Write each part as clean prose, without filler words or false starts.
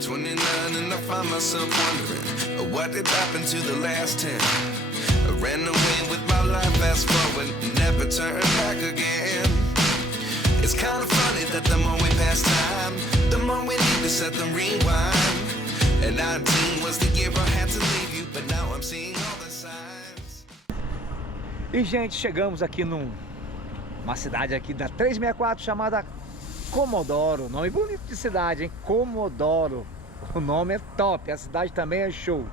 29 and I find myself wondering what did happen to the last 10. I ran away with my life, fast forward, never turn back again. It's kind of funny that the more we pass time, the more we need to set the rewind. And 19 was the year I had to leave you, but now I'm seeing all the signs. E gente, chegamos aqui numa cidade aqui da 364 chamada Comodoro. Nome bonito de cidade, hein? Comodoro. O nome é top, a cidade também é show.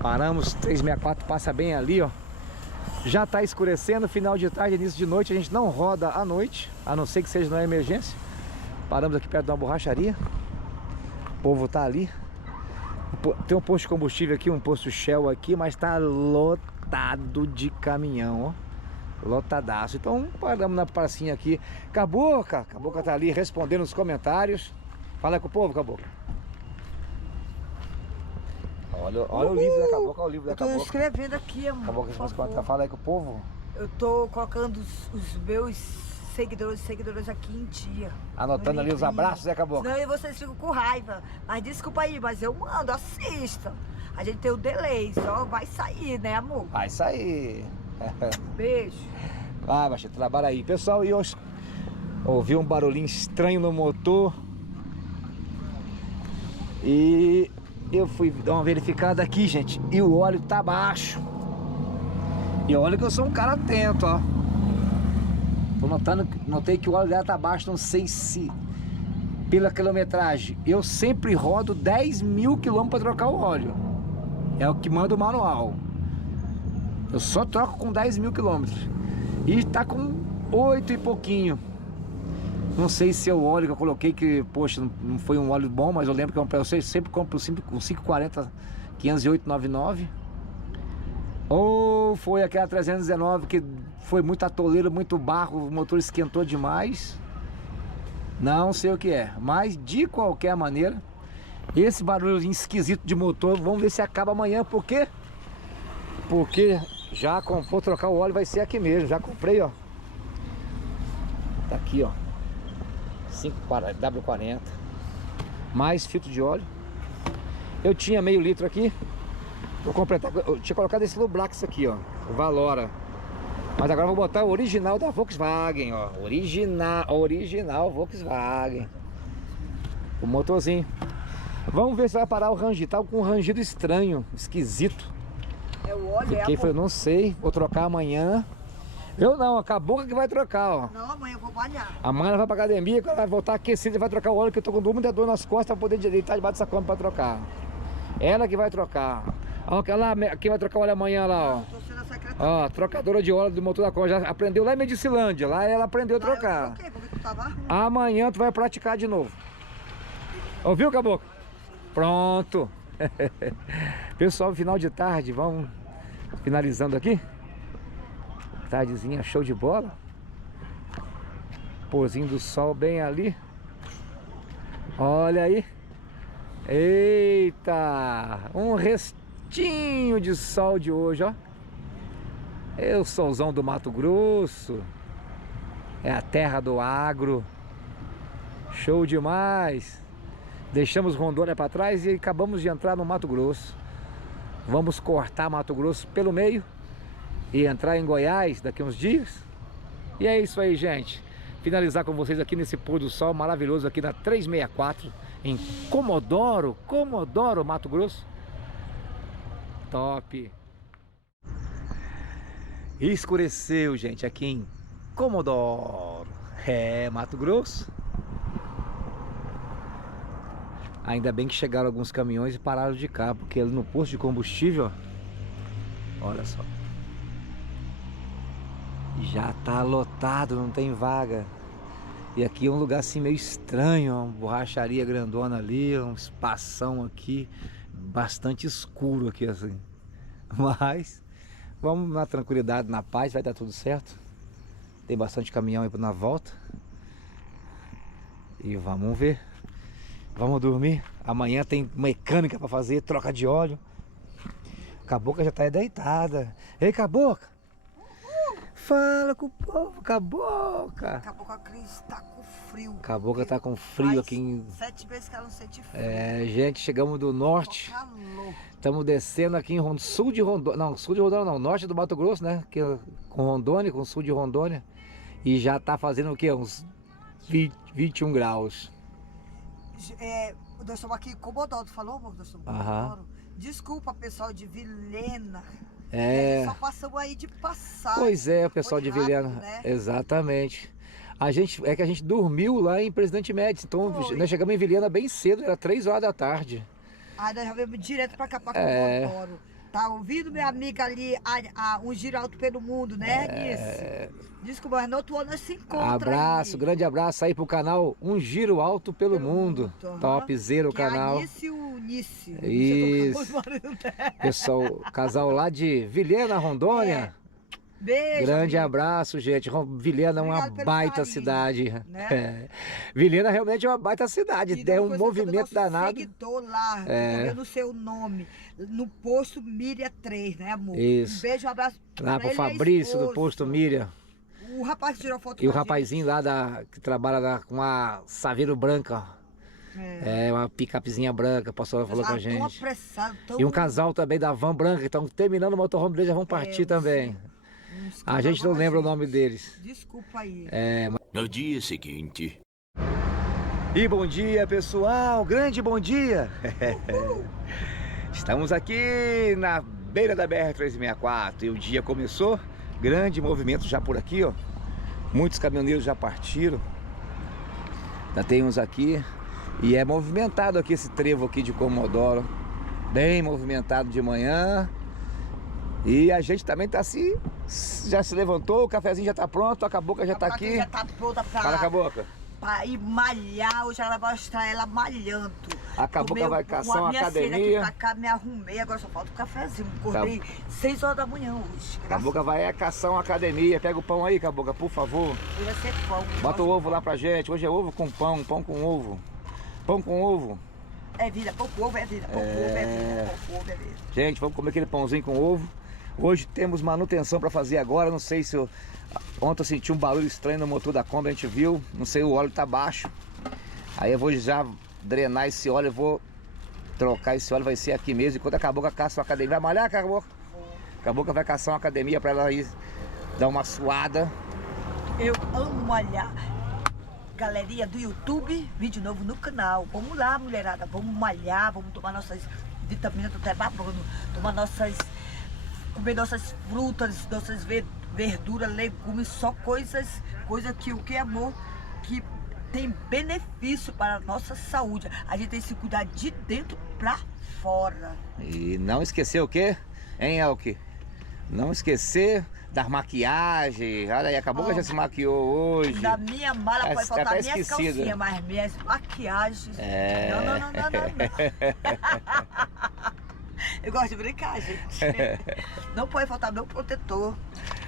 Paramos, 364 passa bem ali, ó. Já tá escurecendo, final de tarde, início de noite. A gente não roda à noite, a não ser que seja na emergência. Paramos aqui perto de uma borracharia. O povo tá ali. Tem um posto de combustível aqui, um posto Shell aqui, mas tá lotado de caminhão, ó. Lotadaço. Então paramos na pracinha aqui. Cabocla tá ali respondendo os comentários. Fala com o povo, Cabocla. Olha o livro da Cabocla, olha o livro da Cabocla. Eu tô escrevendo aqui, amor. Cabocla, fala aí com o povo. Eu tô colocando os meus seguidores aqui em dia. Anotando ali os abraços, né, Cabocla? Senão vocês ficam com raiva. Mas desculpa aí, mas eu mando, assistam. A gente tem o delay, só vai sair, né, amor? Vai sair. Beijo. Vai, Baixinho, trabalha aí. Pessoal, e eu ouvi um barulhinho estranho no motor. E eu fui dar uma verificada aqui, gente. E o óleo tá baixo. E olha que eu sou um cara atento, ó. Notei que o óleo dela tá baixo. Não sei se pela quilometragem. Eu sempre rodo 10 mil quilômetros para trocar o óleo. É o que manda o manual. Eu só troco com 10 mil quilômetros. E tá com 8 e pouquinho. Não sei se é o óleo que eu coloquei, que, poxa, não foi um óleo bom, mas eu lembro que eu sempre compro com 540 508,99. Ou foi aquela 319 que foi muito atoleiro, muito barro, o motor esquentou demais. Não sei o que é. Mas de qualquer maneira, esse barulho esquisito de motor, vamos ver se acaba amanhã. Por quê? Porque já vou trocar o óleo, vai ser aqui mesmo. Já comprei, ó. Tá aqui, ó. 540 W40. Mais filtro de óleo. Eu tinha meio litro aqui. Vou completar. Eu tinha colocado esse Lublax aqui, ó. O Valora. Mas agora eu vou botar o original da Volkswagen, ó. Original Volkswagen. O motorzinho. Vamos ver se vai parar o rangido. Tá com um rangido estranho, esquisito. É o óleo, Eu não sei, vou trocar amanhã. Eu não, a Cabocla que vai trocar, ó. Não, amanhã eu vou malhar. Amanhã ela vai pra academia, ela vai voltar aquecida e vai trocar o óleo, que eu tô com muita dor nas costas pra poder deitar debaixo dessa cama pra trocar. Ela que vai trocar. Ó, quem vai trocar o óleo amanhã lá, ó. Tô sendo a secretária. Ó, trocadora de óleo do motor da Costa. Já aprendeu lá em Medicilândia, lá ela aprendeu a trocar. Eu troquei, porque tu tava ruim. Amanhã tu vai praticar de novo. Ouviu, Cabocla? Pronto. Pessoal, final de tarde, vamos finalizando aqui. Tardezinha show de bola. Pôrzinho do sol bem ali. Olha aí. Eita, um restinho de sol de hoje, ó. É o solzão do Mato Grosso. É a terra do agro. Show demais. Deixamos Rondônia para trás e acabamos de entrar no Mato Grosso. Vamos cortar Mato Grosso pelo meio e entrar em Goiás daqui uns dias. E é isso aí, gente. Finalizar com vocês aqui nesse pôr do sol maravilhoso aqui na 364 em Comodoro, Mato Grosso. Top. Escureceu, gente, aqui em Comodoro, Mato Grosso. Ainda bem que chegaram alguns caminhões e pararam de cá, porque ali no posto de combustível, ó, olha só, já tá lotado, não tem vaga. E aqui é um lugar assim meio estranho, uma borracharia grandona ali, um espação aqui, bastante escuro aqui assim. Mas vamos na tranquilidade, na paz, vai dar tudo certo. Tem bastante caminhão aí na volta. E vamos ver. Vamos dormir. Amanhã tem mecânica para fazer, troca de óleo. Cabocla já tá deitada. Ei, Cabocla! Fala com o povo, Cabocla. Acabou a Cris tá com frio. Cabocla tá com frio aqui em... 7 meses que ela não sente frio. Gente, chegamos do norte. Calor. Estamos descendo aqui em sul de Rondônia. Não, sul de Rondônia não, norte do Mato Grosso, né? Que é com Rondônia, com sul de Rondônia. E já tá fazendo o quê? Uns 21 graus. Nós estamos aqui em Comodoro, falou, amor? Nós estamos em Comodoro. Desculpa, pessoal de Vilhena. Só passamos aí de passagem. Pois é, o pessoal Foi de Vilhena. rápido, né? Exatamente. A gente dormiu lá em Presidente Médici. Então nós chegamos em Vilhena bem cedo, era 3 horas da tarde. Aí nós já viemos direto pra cá, pra Comodoro. Tá ouvindo, minha amiga ali, um giro alto pelo mundo, né, Nice? Desculpa, mas no outro ano nós se encontramos. Abraço, grande abraço aí pro canal Um Giro Alto pelo Mundo. Topzera o canal. É a Nice e o Nice. Isso. Pessoal, casal lá de Vilhena, Rondônia. Beijo. Grande amigo. abraço, gente. Vilhena é uma Obrigado pelo baita carinho, cidade. né? Vilhena realmente é uma baita cidade. E É um depois movimento nosso danado. Seguidor lá, eu não sei o nome, no posto Miriam 3, né, amor? Isso. Um beijo, um abraço Lá pro pra ele e a Fabrício, do esposa. posto Miriam. O rapaz que tirou foto E o com a rapazinho lá que trabalha lá com a Saveiro branca. gente. Uma picapezinha branca, a pastora falou com a Tão gente. apressado, tão... E um casal também da van branca, que estão terminando o motorhome deles, já vão partir também. A gente não lembra o nome deles. Desculpa aí. No dia seguinte. E bom dia, pessoal, grande bom dia. Estamos aqui na beira da BR-364 e o dia começou, grande movimento já por aqui, ó. Muitos caminhoneiros já partiram. Já tem uns aqui e é movimentado aqui esse trevo aqui de Comodoro, bem movimentado de manhã. E a gente também tá já se levantou, o cafezinho já tá pronto, a Cabocla já tá aqui. Já tá pronta Fala, Cabocla. pra ir malhar, hoje ela vai mostrar ela malhando. A Cabocla vai caçar uma academia. Aqui pra cá, me arrumei, agora só falta o cafezinho. Acordei 6 horas da manhã hoje. Cabocla vai caçar uma academia. Pega o pão aí, Cabocla, por favor. Hoje vai ser pão. Bota o ovo lá pra gente. Hoje é ovo com pão, pão com ovo. Pão com ovo. É vida, pão com ovo é vida, pão com ovo é vida, pão com ovo é vida. Gente, vamos comer aquele pãozinho com ovo. Hoje temos manutenção pra fazer agora. Não sei se ontem eu senti um barulho estranho no motor da Kombi, a gente viu. Não sei, o óleo tá baixo. Aí eu vou já drenar esse óleo, eu vou trocar esse óleo, vai ser aqui mesmo. Enquanto a Cabocla caça uma academia. Vai malhar, Cabocla? Cabocla vai caçar uma academia pra ela ir dar uma suada. Eu amo malhar. Galerinha do YouTube, vídeo novo no canal. Vamos lá, mulherada, vamos malhar, vamos tomar nossas vitaminas, tô até babando, comer nossas frutas, nossas verduras, legumes, só coisas que o que é amor, que tem benefício para a nossa saúde. A gente tem que se cuidar de dentro pra fora. E não esquecer o quê? Hein, Elke? Não esquecer das maquiagens. Olha aí, a Cabocla já se maquiou hoje. Na minha mala pode faltar minhas esquecida. calcinhas, mas minhas maquiagens... Não. Eu gosto de brincar, gente. Não pode faltar meu protetor,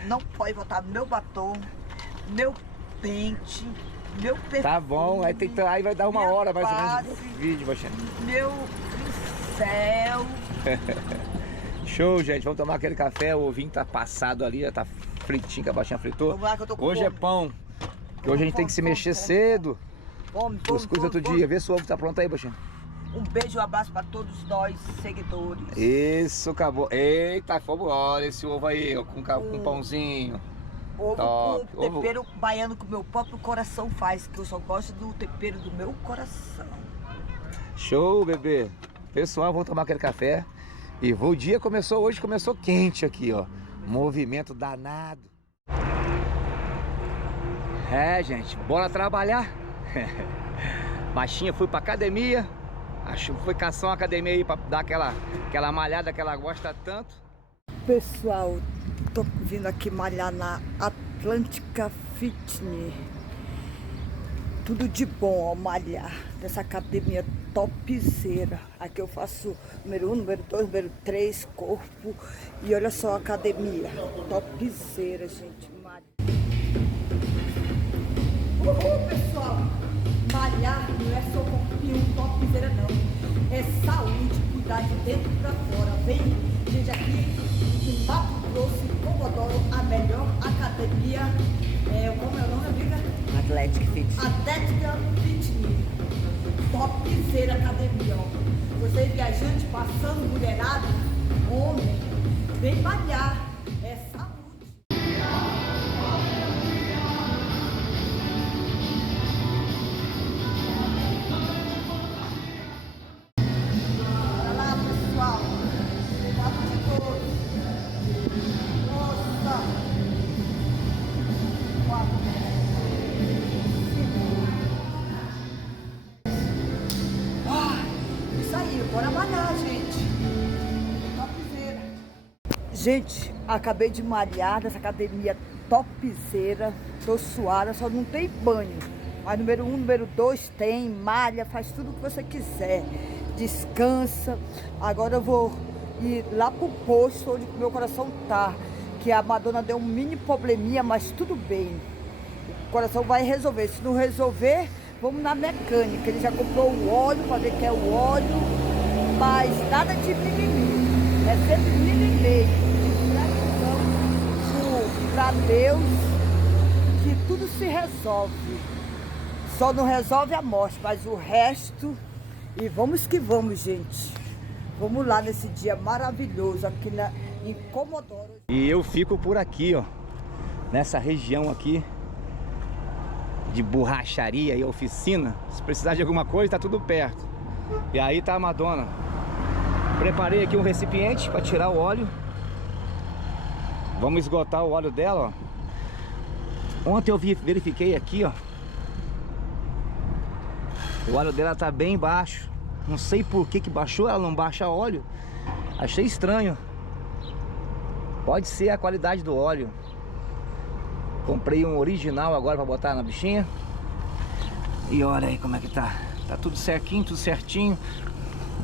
não pode faltar meu batom, meu pente, meu perfume. Tá bom, aí vai dar uma hora mais ou menos base, de vídeo, baixinho. meu pincel. Show, gente, vamos tomar aquele café. O ovinho tá passado ali, já tá fritinho, que a baixinha fritou. Vamos lá que eu tô com Hoje fome. é pão, que hoje a gente tem que se mexer cedo. Fome, As coisas outro dia. Vê se o ovo tá pronto aí, baixinho. Um beijo e um abraço pra todos nós, seguidores. Isso, acabou. Eita, fomos, olha esse ovo aí, ó, com pãozinho. Ovo Top. com tempero baiano que o meu próprio coração faz, que eu só gosto do tempero do meu coração. Show, bebê. Pessoal, vamos tomar aquele café. E o dia hoje começou quente aqui, ó. Movimento danado. Gente, bora trabalhar. Baixinha foi pra academia. Acho que foi caçar uma academia aí pra dar aquela malhada que ela gosta tanto. Pessoal, tô vindo aqui malhar na Atlântica Fitness. Tudo de bom, ó, malhar. Dessa academia topzera. Aqui eu faço número 1, número 2, número 3, corpo. E olha só a academia. Topzera, gente. Malha. Uhul, pessoal! Malhar não é só corpinho topzera, não. É saúde, cuidar de dentro pra fora. Vem Gente, aqui em Mato Grosso, em Comodoro, a melhor academia como é o nome, amiga? Athletic Fit. Atlética Fitness. Topzera academia, ó. Vocês viajantes, passando, mulherada, homem, vem malhar. É saúde. Olha lá, pessoal. Cuidado de todos. Nossa. 4. Isso aí, bora malhar, gente. Topzera. Gente, acabei de malhar nessa academia topzera. Tô suada, só não tem banho. Mas número 1, número 2 tem, malha, faz tudo o que você quiser. Descansa. Agora eu vou ir lá pro posto onde meu coração tá. Que a Madonna deu um mini probleminha, mas tudo bem. O coração vai resolver. Se não resolver, vamos na mecânica. Ele já comprou o óleo para ver que é o óleo. Mas nada de mimimi. É sempre mimimi. De gratidão para Deus que tudo se resolve. Só não resolve a morte, mas o resto. E vamos que vamos, gente. Vamos lá nesse dia maravilhoso aqui em Comodoro. E eu fico por aqui, ó, nessa região aqui de borracharia e oficina. Se precisar de alguma coisa, tá tudo perto. E aí tá a Madonna. Preparei aqui um recipiente para tirar o óleo. Vamos esgotar o óleo dela, ó. Ontem eu verifiquei aqui, ó. O óleo dela tá bem baixo. Não sei por que baixou, ela não baixa óleo. Achei estranho. Pode ser a qualidade do óleo. Comprei um original agora para botar na bichinha. E olha aí como é que tá. Tá tudo certinho, tudo certinho.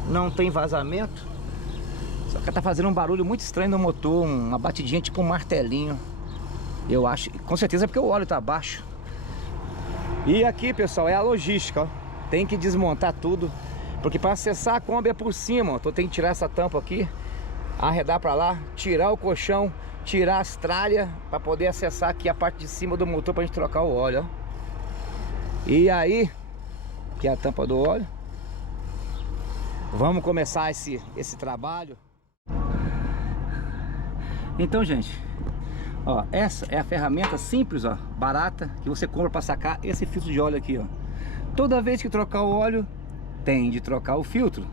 Não tem vazamento. Só que tá fazendo um barulho muito estranho no motor. Uma batidinha tipo um martelinho. Eu acho, com certeza é porque o óleo tá baixo. E aqui, pessoal, é a logística, ó. Tem que desmontar tudo. Porque para acessar a Kombi é por cima, ó. Então tem que tirar essa tampa aqui, arredar para lá, tirar o colchão, tirar as tralhas para poder acessar aqui a parte de cima do motor pra gente trocar o óleo, ó. E aí, que é a tampa do óleo. Vamos começar esse trabalho. Então, gente, ó, essa é a ferramenta simples, ó, barata, que você compra para sacar esse filtro de óleo aqui, ó. Toda vez que trocar o óleo, tem de trocar o filtro.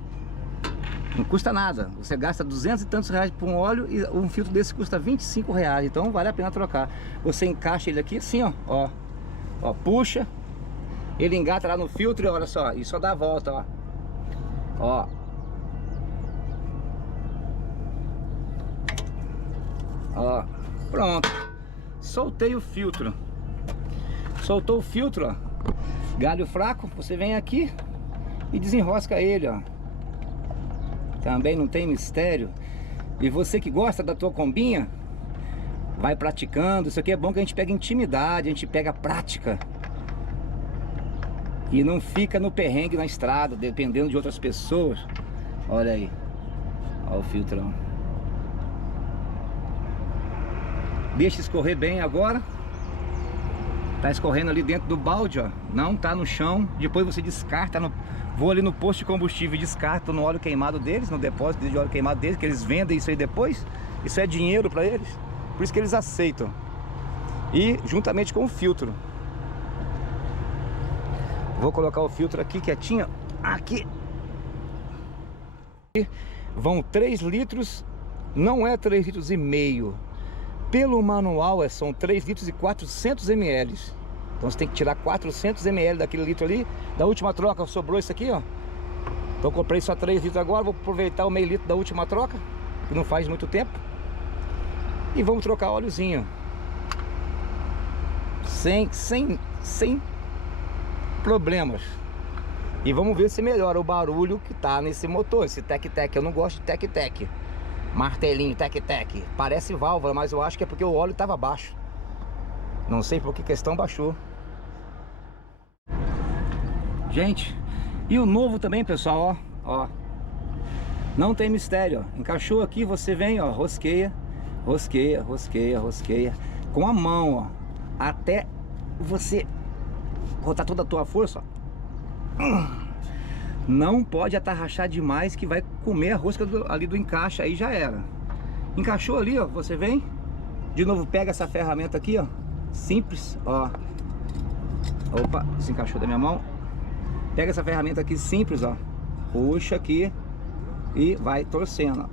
Não custa nada. Você gasta 200 e tantos reais por um óleo e um filtro desse custa 25 reais. Então vale a pena trocar. Você encaixa ele aqui assim, ó. Ó, puxa. Ele engata lá no filtro e olha só. E só dá a volta, ó. Ó. Ó. Pronto. Soltei o filtro. Soltou o filtro, ó. Galho fraco. Você vem aqui e desenrosca ele, ó. Também não tem mistério. E você que gosta da tua combinha, vai praticando. Isso aqui é bom que a gente pega intimidade, a gente pega prática. E não fica no perrengue na estrada, dependendo de outras pessoas. Olha aí. Olha o filtrão. Deixa escorrer bem agora. Tá escorrendo ali dentro do balde, ó. Não tá no chão. Depois você descarta Vou ali no posto de combustível e descarto no óleo queimado deles, no depósito de óleo queimado deles, que eles vendem isso aí depois. Isso é dinheiro para eles, por isso que eles aceitam. E juntamente com o filtro. Vou colocar o filtro aqui quietinho, aqui. Vão 3 litros, não é 3 litros e meio. Pelo manual são 3 litros e 400 ml. Então você tem que tirar 400 ml daquele litro ali. Da última troca sobrou isso aqui, ó. Então eu comprei só 3 litros agora. Vou aproveitar o meio litro da última troca, que não faz muito tempo. E vamos trocar óleozinho. Sem problemas. E vamos ver se melhora o barulho que tá nesse motor. Esse tec-tec, eu não gosto de tec-tec. Martelinho, tec-tec. Parece válvula, mas eu acho que é porque o óleo estava baixo. Não sei por que questão baixou. Gente, e o novo também, pessoal, ó. Não tem mistério, ó. Encaixou aqui, você vem, ó, rosqueia, rosqueia, rosqueia, rosqueia, com a mão, ó, até você botar toda a tua força, ó. Não pode atarrachar demais que vai comer a rosca ali do encaixe, aí já era. Encaixou ali, ó, você vem, de novo pega essa ferramenta aqui, ó, simples, ó. Opa, desencaixou da minha mão. Pega essa ferramenta aqui simples, ó, puxa aqui e vai torcendo,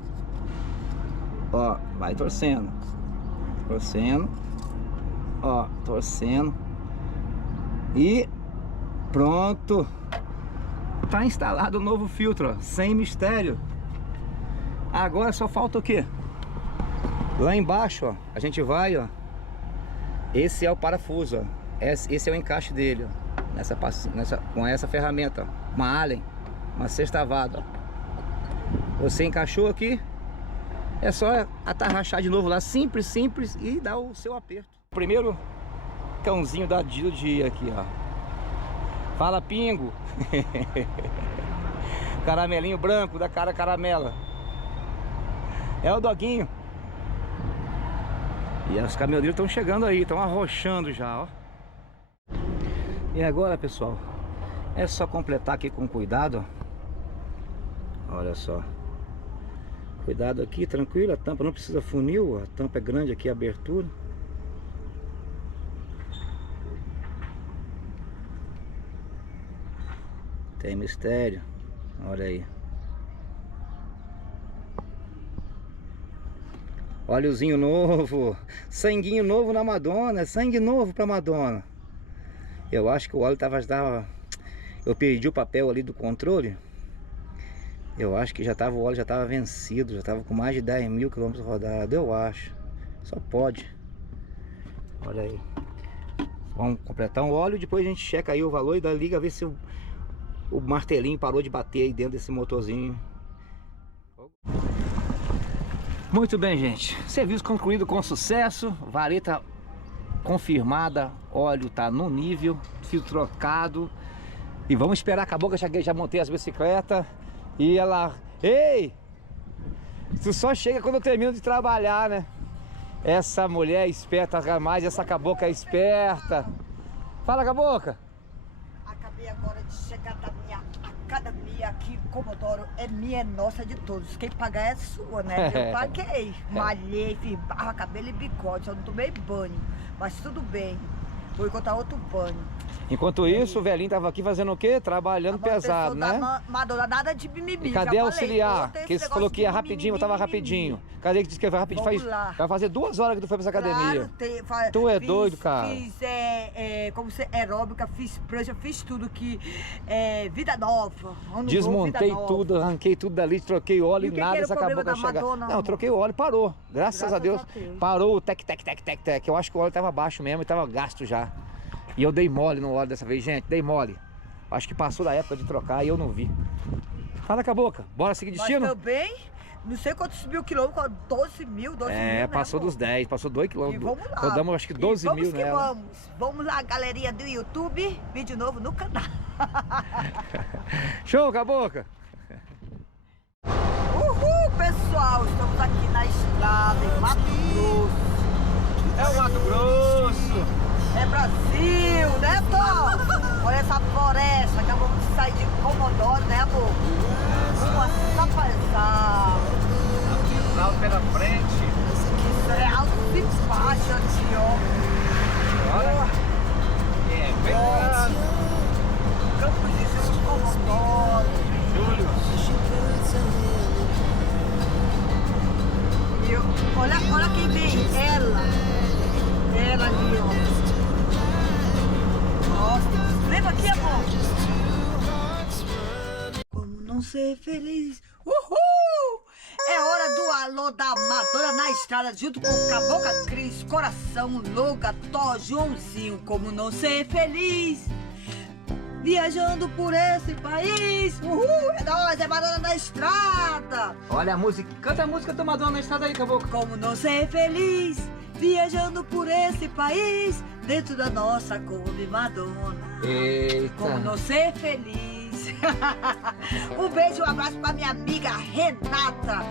ó, vai torcendo, torcendo, ó, torcendo e pronto. Tá instalado o novo filtro, ó, sem mistério. Agora só falta o quê? Lá embaixo, ó, a gente vai, ó. Esse é o parafuso, ó. Esse é o encaixe dele, ó. Com essa ferramenta, ó. Uma Allen, uma sextavada, ó. Você encaixou aqui, é só atarrachar de novo lá, simples, simples, e dar o seu aperto. Primeiro cãozinho da dia aqui, ó. Fala, Pingo. Caramelinho branco da cara caramela. É o doguinho. E os caminhoneiros estão chegando aí, estão arrochando já, ó. E agora, pessoal, é só completar aqui com cuidado, ó. Olha só. Cuidado aqui, tranquilo, a tampa não precisa funil, a tampa é grande aqui, a abertura. Tem mistério, olha aí. Óleozinho novo, sanguinho novo na Madonna, sangue novo pra Madonna. Eu acho que o óleo tava... Eu perdi o papel ali do controle. Eu acho que o óleo já tava vencido, já tava com mais de 10 mil quilômetros rodados, eu acho. Só pode. Olha aí. Vamos completar o óleo, depois a gente checa aí o valor e dá liga, ver se o martelinho parou de bater aí dentro desse motorzinho. Muito bem, gente, serviço concluído com sucesso, vareta confirmada, óleo tá no nível, filtro trocado. E vamos esperar, acabou que eu cheguei, já montei as bicicletas. E ela... Ei! Tu só chega quando eu termino de trabalhar, né? Essa mulher é esperta mais, essa cabocla é esperta. Fala, cabocla! Acabei agora de chegar da minha academia aqui, Comodoro, é minha, é nossa, de todos. Quem pagar é sua, né? Eu paguei, malhei, fiz barba, cabelo e bigode, só não tomei banho, mas tudo bem. Vou encontrar outro banho. Enquanto isso, o velhinho tava aqui fazendo o quê? Trabalhando pesado, né? Madonna, nada de mimimi. E cadê a auxiliar? Que você falou que ia rapidinho, eu tava rapidinho. Cadê que disse que vai rapidinho? Vai fazer 2 horas que tu foi pra essa academia. Tu é doido, cara. Fiz como se aeróbica, fiz prancha, fiz tudo que vida nova. Desmontei tudo, arranquei tudo dali, troquei óleo e nada, essa acabou de chegar. Não, troquei o óleo, parou. Graças a Deus. Parou o tec. Eu acho que o óleo tava baixo mesmo e tava gasto já. E eu dei mole no óleo dessa vez, gente, dei mole. Acho que passou da época de trocar e eu não vi. Fala, cabocla, bora seguir destino? Mas também, não sei quantos mil quilômetros, 12 mil, né, passou dos 10, passou 2 quilômetros. E vamos lá. Rodamos acho que 12 mil nela. Vamos lá, galerinha do YouTube, vídeo novo no canal. Show, cabocla! Uhul, pessoal, estamos aqui na estrada em Mato Grosso. É o Mato Grosso! É Brasil, né, Tom? Olha essa floresta, acabamos de sair de Comodoro, né, amor? Uma sapazada. Lá pela frente. Isso é alto e baixo aqui, ó. Olha. É, verdade. Campos de Júlio, Comodoro. Júlio. E olha quem vem, ela. Ela ali, ó. Nossa, lembra aqui, amor? Como não ser feliz? Uhul! É hora do alô da Madonna na estrada, junto com Cabocla Cris, Coração, Louca, Tó, Joãozinho. Como não ser feliz? Viajando por esse país. Uhul! É nóis, é Madonna na estrada. Olha a música, canta a música do Madonna na estrada aí, cabocla. Como não ser feliz? Viajando por esse país, dentro da nossa Kombi Madonna. Eita. Como não ser feliz? Um beijo e um abraço pra minha amiga Renata.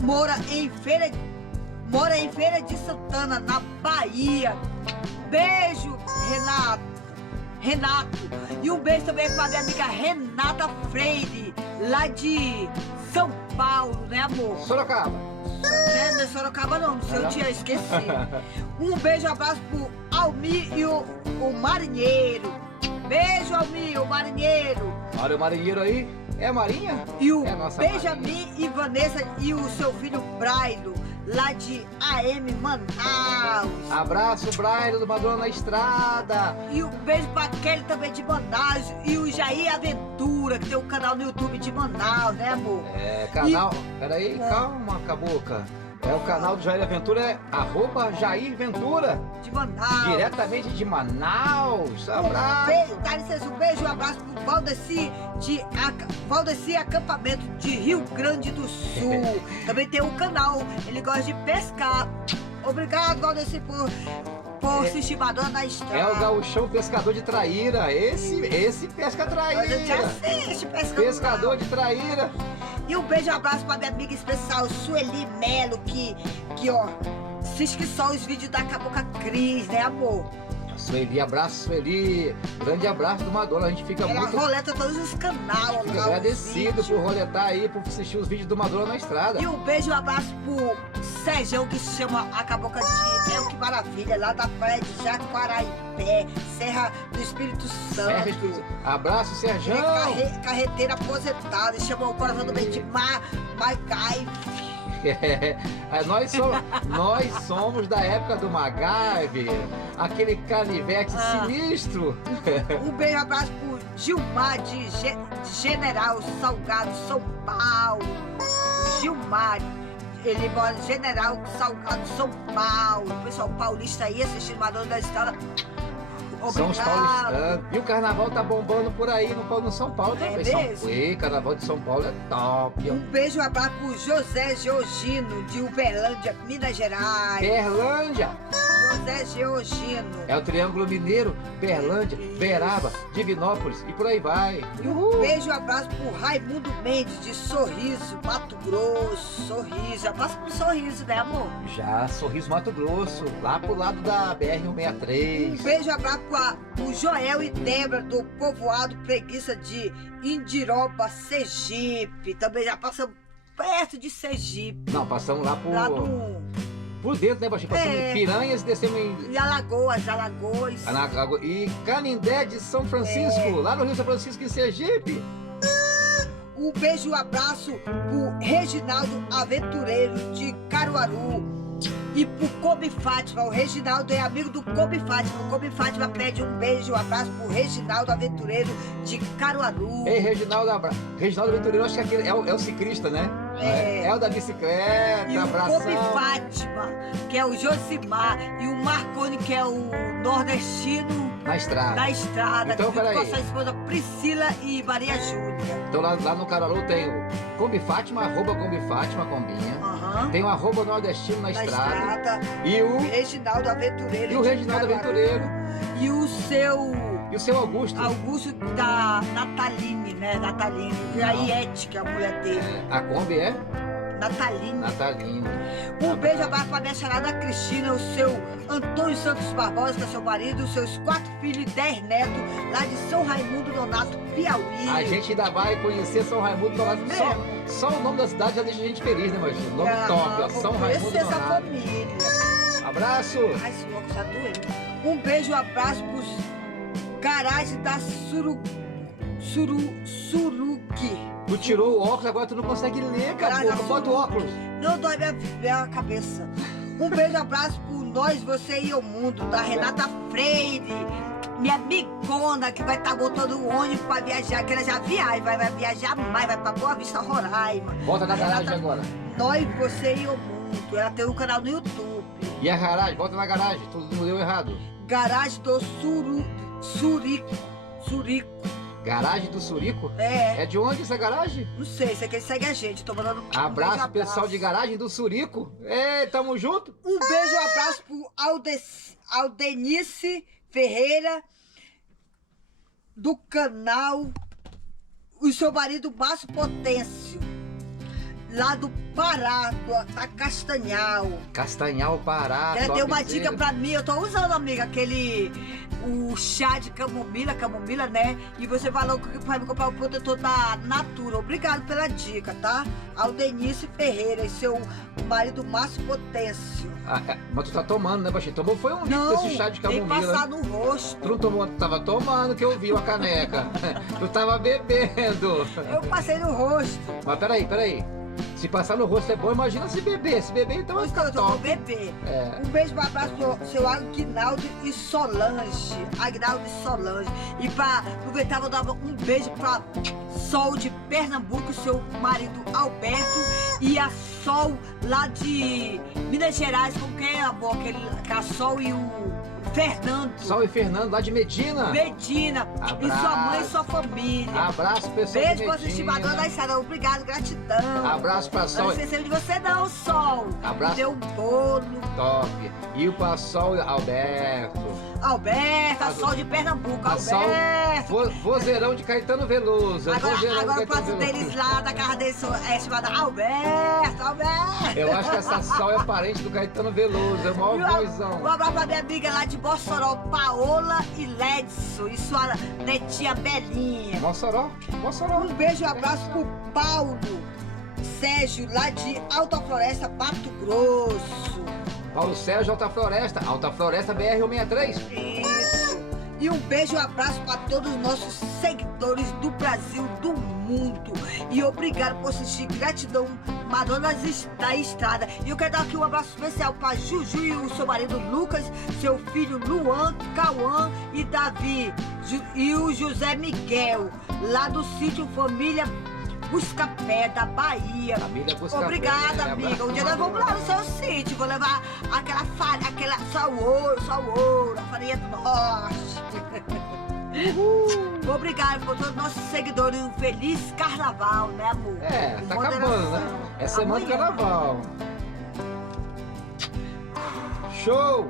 Mora em Feira de Santana, na Bahia. Beijo, Renato. E um beijo também pra minha amiga Renata Freire, lá de São Paulo, né, amor? Sorocaba. Não é Sorocaba não, se eu tinha esquecido. Um beijo e um abraço pro Almir e o Marinheiro. Beijo, Almir, o Marinheiro. Olha o marinheiro aí. É Marinha? E o É a nossa Benjamin Marinha. e Vanessa e o seu filho Brailo, lá de AM Manaus. Abraço, Braille do Madonna na Estrada. E um beijo pra Kelly também de Manaus. E o Jair Aventura, que tem um canal no YouTube de Manaus, né, amor? É, canal. Peraí, calma, Cabocla. É o canal do Jair Aventura, é @Jair Ventura. De Manaus. Diretamente de Manaus. Abraço. Dá licença, um beijo e um abraço pro Valdeci Acampamento de Rio Grande do Sul. Também tem um canal, ele gosta de pescar. Obrigado, Valdeci, por assistir Madonna na Estrada. É o gauchão pescador de traíra. Esse pesca traíra. A gente assiste pescador. Pescador de traíra. E um beijo e um abraço pra minha amiga especial, Sueli Melo, que ó, assiste só os vídeos da Cabocla Cris, né, amor? Sueli, abraço, Sueli. Grande abraço do Madonna. A gente fica Ela muito roleta todos os canais. fica lá, os agradecido vídeos. por roletar aí, por assistir os vídeos do Madonna na Estrada. E um beijo e um abraço pro Sérgio, que se chama a Cabocla de El Que Maravilha, lá da praia de Jaguaraipé, Serra do Espírito Santo. Abraço, Ele Serjão. é carreteiro aposentado, ele chamou o coração do bem de Magai. Nós somos da época do MacGyver, aquele canivete sinistro. Um beijo e abraço pro Gilmar de General Salgado, São Paulo. Gilmar, ele mora em General Salgado, São Paulo. O pessoal paulista aí assistindo Madonna da Estrada. São os Obrigado. paulistanos. E o carnaval tá bombando por aí no São Paulo É também. mesmo? Carnaval de São Paulo é top. Um beijo e um abraço pro José Georgino, de Uberlândia, Minas Gerais. Berlândia José Georgino. é o Triângulo Mineiro, Berlândia, Beraba, Divinópolis e por aí vai. E um beijo e um abraço pro Raimundo Mendes, de Sorriso, Mato Grosso. Sorriso, já passa pro Sorriso, né, amor? Já, Sorriso, Mato Grosso, lá pro lado da BR-163. Um beijo e um abraço pro Joel e Débora, do povoado Preguiça de Indiroba, Sergipe. Também já passamos perto de Sergipe. Não, passamos lá Lá do... por dentro, né, Baixinho? Passamos em Piranhas e descemos em Alagoas. E Canindé de São Francisco, lá no Rio São Francisco, em Sergipe. Um beijo e um abraço pro Reginaldo Aventureiro, de Caruaru. E pro Kobe Fátima, o Reginaldo é amigo do Kobe Fátima. O Kobe Fátima pede um beijo e um abraço pro Reginaldo Aventureiro, de Caruaru. Ei, Reginaldo Aventureiro, acho que aquele é o ciclista, né? É o da bicicleta, E o abração. Kobe Fátima, que é o Josimar. E o Marconi, que é o nordestino Na estrada. da estrada. Então, que fica com a peraí. sua esposa Priscila e Maria Júlia. Então lá no Caruaru tem o Kombi Fátima, @Kombi Fátima, combinha. Aham. Tem o @nordestino na Da estrada. estrada. E o Reginaldo Aventureiro. E o de Reginaldo Caruaru. Aventureiro. E o seu Augusto. Augusto da Nataline, né? Nataline. E a Iete, que é a mulher dele. A Kombi é Nataline. Natalina. Um beijo e abraço pra minha charada Cristina, o seu Antônio Santos Barbosa, que é seu marido, os seus 4 filhos e 10 netos, lá de São Raimundo Nonato, Piauí. A gente ainda vai conhecer São Raimundo do lado. Só o nome da cidade já deixa a gente feliz, né, mas o nome top, ó, vou São Raimundo conhecer essa Nonato. família. Abraço! Ai, esse louco já doeu. Um beijo e um abraço pros garagens da Suruque. Tu tirou o óculos, agora tu não consegue ler, Caralho, caboclo. Bota o óculos. Não dói minha cabeça. Um beijo e abraço por Nós, Você e o Mundo, da Renata Freire. Minha amigona que vai estar botando o ônibus pra viajar, que ela já viaja, vai viajar mais, vai pra Boa Vista, Roraima. Volta na garagem Renata, agora. Nós, Você e o Mundo. Ela tem um canal no YouTube. E a garagem? Volta na garagem. Tudo não deu errado. Garagem do Surico. Garagem do Surico? É, É de onde essa garagem? não sei, sei que ele segue a gente. Tô mandando um Abraço, beijo, pessoal de garagem do Surico. Ei, tamo junto? Um beijo e um abraço pro Aldenice Ferreira, do canal O seu marido Márcio Potêncio, lá do Pará, da Castanhal. Castanhal, Pará. Ela deu uma topzera. dica pra mim, eu tô usando, amiga, o chá de camomila, né? E você falou que vai me comprar o protetor da Natura. Obrigado pela dica, tá? Aldenice Ferreira e seu marido Márcio Potêncio. Mas tu tá tomando, né, Baixinho? Tomou foi um litro Não, desse chá de tem camomila. passar no rosto. Tu não tomou, tu tava tomando que eu vi a caneca. Tu tava bebendo. Eu passei no rosto. Mas peraí. Se passar no rosto é bom, imagina se beber. Se beber, então vai Então ficar eu vou top. beber. É. Um beijo, um abraço pro seu Aguinaldo e Solange. Aguinaldo e Solange. E pra aproveitar, vou dar um beijo pra Sol de Pernambuco, seu marido Alberto. E a Sol lá de Minas Gerais, com quem é, amor? A Sol e o Fernando. Sol e Fernando, lá de Medina. Medina. E sua mãe e sua família. Abraço, pessoal. Beijo de para os Medina. estimadores da estrada. Obrigado, gratidão. Abraço pra Não Sol. esquecemos de você não, Sol. Abraço. Me deu um bolo. Top. E o pra Sol Alberto. Alberto, a Sol de Pernambuco, A Sol, Alberto. vozeirão de Caetano Veloso. Vozeirão Agora de o prato Caetano deles Veloso. lá da casa deles é chamada Alberto. Eu acho que essa Sol é parente do Caetano Veloso. É o maior Um vozão. abraço pra minha amiga lá de Mossoró, Paola e Ledson, e sua netinha Belinha. Mossoró. Um beijo e um abraço pro Paulo Sérgio, lá de Alta Floresta, Mato Grosso. Paulo Sérgio, Alta Floresta BR-163. Isso. E um beijo e um abraço para todos os nossos seguidores do Brasil, do mundo. E obrigado por assistir. Gratidão, Madonas da Estrada. E eu quero dar aqui um abraço especial para Juju e o seu marido Lucas, seu filho Luan, Cauã e Davi. E o José Miguel, lá do sítio Família Buscapé, da Bahia. Família Buscapé. Obrigada, amiga. Um dia nós vamos lá no seu sítio. Vou levar aquela farinha, só o ouro, a farinha do norte. Obrigada por todos os nossos seguidores. Um feliz carnaval, né, amor? É, Com tá moderação. acabando, né? É semana do Amanhã. carnaval. Show!